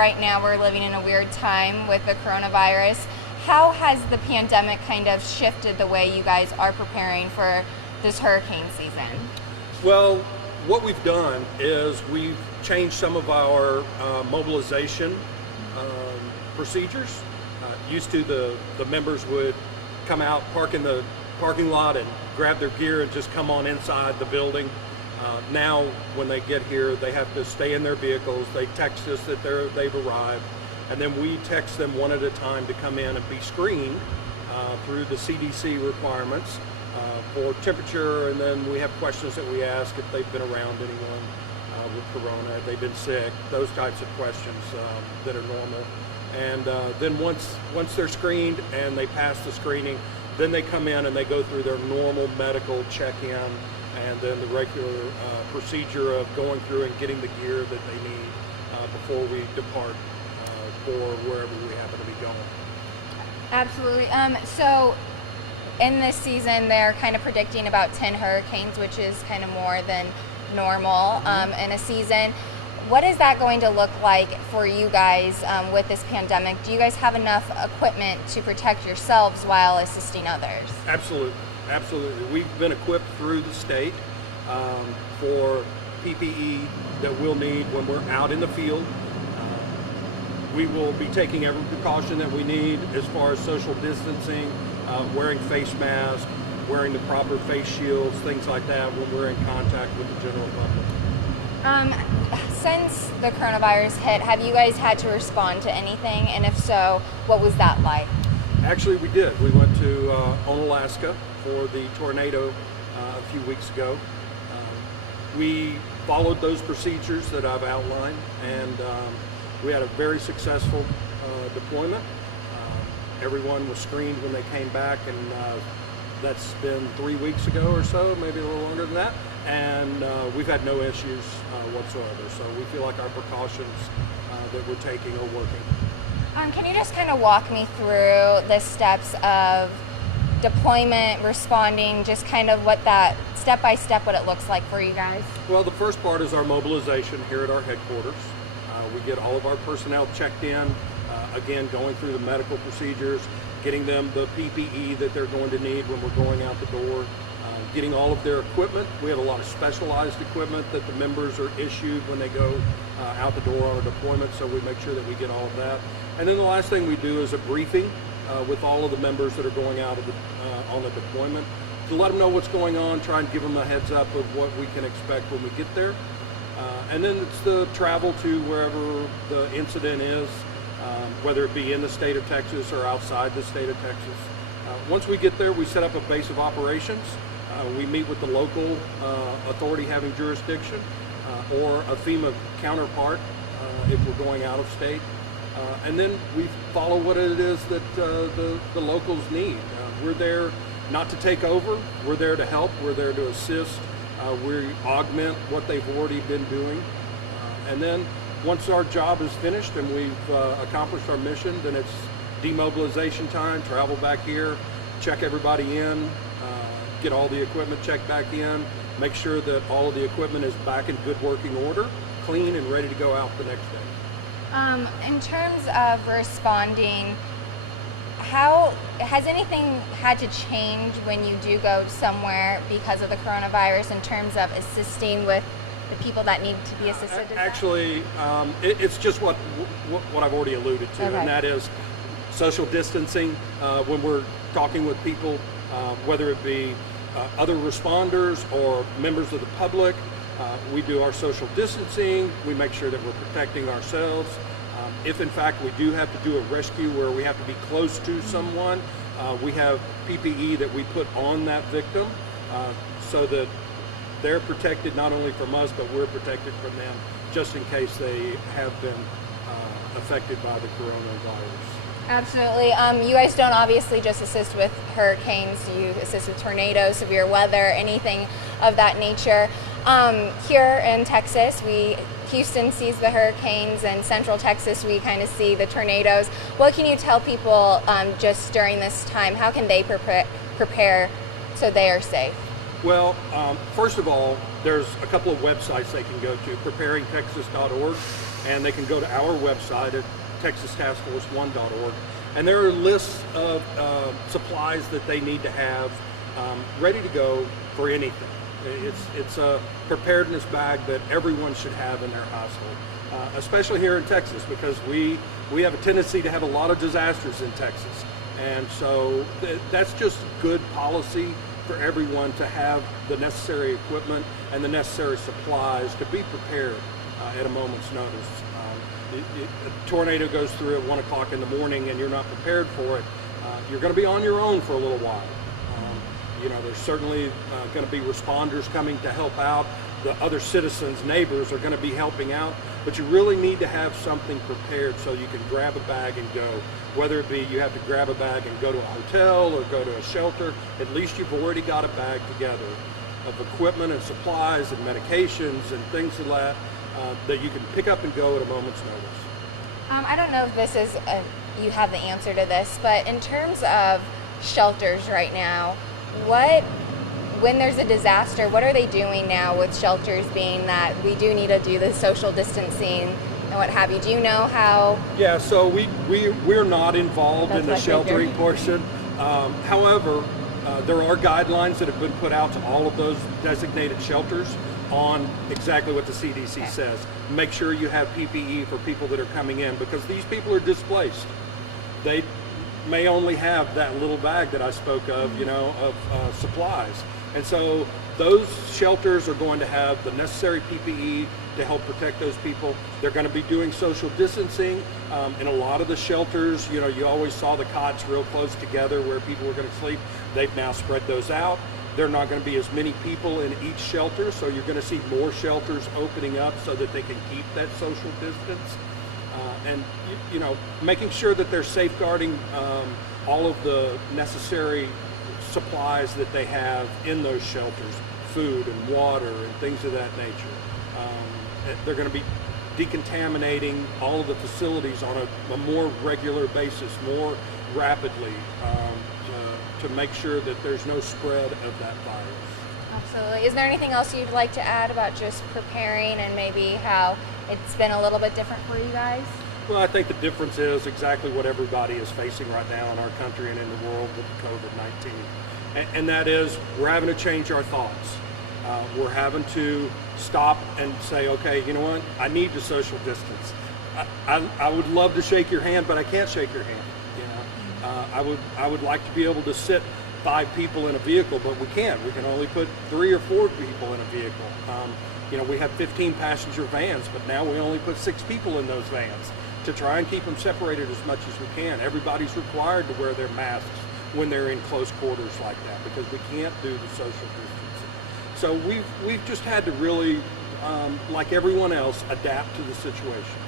right now we're living in a weird time with the coronavirus. How has the pandemic kind of shifted the way you guys are preparing for this hurricane season? Well, what we've done is we've changed some of our mobilization procedures. Used to the members would come out, park in the parking lot and grab their gear and just come on inside the building. Now when they get here, they have to stay in their vehicles. They text us that they've arrived, and then we text them one at a time to come in and be screened through the CDC requirements for temperature, and then we have questions that we ask if they've been around anyone with corona, if they've been sick, those types of questions that are normal. And then once they're screened and they pass the screening, then they come in and they go through their normal medical check-in, and then the regular procedure of going through and getting the gear that they need before we depart for wherever we happen to be going. Absolutely. So in this season, they're kind of predicting about 10 hurricanes, which is kind of more than normal in a season. What is that going to look like for you guys with this pandemic? Do you guys have enough equipment to protect yourselves while assisting others? Absolutely, absolutely. We've been equipped through the state for PPE that we'll need when we're out in the field. We will be taking every precaution that we need as far as social distancing, wearing face masks, wearing the proper face shields, things like that when we're in contact with the general public. Since the coronavirus hit, have you guys had to respond to anything? And if so, what was that like? Actually, we did. We went to Onalaska for the tornado a few weeks ago. We followed those procedures that I've outlined, and we had a very successful deployment. Everyone was screened when they came back, and that's been 3 weeks ago or so, maybe a little longer than that. And we've had no issues whatsoever. So we feel like our precautions that we're taking are working. Can you just kind of walk me through the steps of deployment, responding, just kind of what that step by step, what it looks like for you guys? Well, the first part is our mobilization here at our headquarters. We get all of our personnel checked in, again, going through the medical procedures, getting them the PPE that they're going to need when we're going out the door, getting all of their equipment. We have a lot of specialized equipment that the members are issued when they go out the door on a deployment, so we make sure that we get all of that. And then the last thing we do is a briefing with all of the members that are going out of on the deployment to let them know what's going on, try and give them a heads up of what we can expect when we get there. And then it's the travel to wherever the incident is, whether it be in the state of Texas or outside the state of Texas. Once we get there, we set up a base of operations. We meet with the local authority having jurisdiction or a FEMA counterpart if we're going out of state. And then we follow what it is that the locals need. We're there not to take over, we're there to help, we're there to assist. We augment what they've already been doing. And then once our job is finished and we've accomplished our mission, then it's demobilization time, travel back here, check everybody in, get all the equipment checked back in, make sure that all of the equipment is back in good working order, clean and ready to go out the next day. In terms of responding, how has anything had to change when you do go somewhere because of the coronavirus in terms of assisting with the people that need to be assisted? Actually, it's just what I've already alluded to, okay. And that is social distancing when we're talking with people, whether it be other responders or members of the public. We do our social distancing. We make sure that we're protecting ourselves. If in fact we do have to do a rescue where we have to be close to someone, we have PPE that we put on that victim so that they're protected not only from us, but we're protected from them just in case they have been affected by the coronavirus. Absolutely. You guys don't obviously just assist with hurricanes, you assist with tornadoes, severe weather, anything of that nature. Here in Texas, Houston sees the hurricanes, and Central Texas we kind of see the tornadoes. What can you tell people just during this time? How can they prepare so they are safe? Well, first of all, there's a couple of websites they can go to, preparingtexas.org. and they can go to our website at texastaskforce1.org, and there are lists of supplies that they need to have ready to go for anything. It's a preparedness bag that everyone should have in their household, especially here in Texas, because we have a tendency to have a lot of disasters in Texas. And so that's just good policy for everyone to have the necessary equipment and the necessary supplies to be prepared at a moment's notice. A tornado goes through at 1 o'clock in the morning and you're not prepared for it, you're going to be on your own for a little while. There's certainly going to be responders coming to help out. The other citizens, neighbors are going to be helping out, but you really need to have something prepared so you can grab a bag and go. Whether it be you have to grab a bag and go to a hotel or go to a shelter, at least you've already got a bag together of equipment and supplies and medications and things of that that you can pick up and go at a moment's notice. I don't know if this is you have the answer to this, but in terms of shelters right now, when there's a disaster, what are they doing now with shelters, being that we do need to do the social distancing and what have you? Do you know how? Yeah, so we're not involved in the sheltering portion. However, there are guidelines that have been put out to all of those designated shelters on exactly what the CDC says. Make sure you have PPE for people that are coming in, because these people are displaced. They may only have that little bag that I spoke of, of supplies. And so those shelters are going to have the necessary PPE to help protect those people. They're going to be doing social distancing. In a lot of the shelters, you always saw the cots real close together where people were going to sleep. They've now spread those out. There are not going to be as many people in each shelter, so you're going to see more shelters opening up so that they can keep that social distance. And making sure that they're safeguarding all of the necessary supplies that they have in those shelters, food and water and things of that nature. They're going to be decontaminating all of the facilities on a more regular basis, more rapidly, to make sure that there's no spread of that virus. Absolutely. Is there anything else you'd like to add about just preparing and maybe how it's been a little bit different for you guys? Well, I think the difference is exactly what everybody is facing right now in our country and in the world with COVID-19. And that is, we're having to change our thoughts. We're having to stop and say, okay, you know what? I need to social distance. I would love to shake your hand, but I can't shake your hand. I would like to be able to sit 5 people in a vehicle, but we can't. We can only put 3 or 4 people in a vehicle. We have 15 passenger vans, but now we only put 6 people in those vans to try and keep them separated as much as we can. Everybody's required to wear their masks when they're in close quarters like that, because we can't do the social distancing. So we've just had to really, like everyone else, adapt to the situation.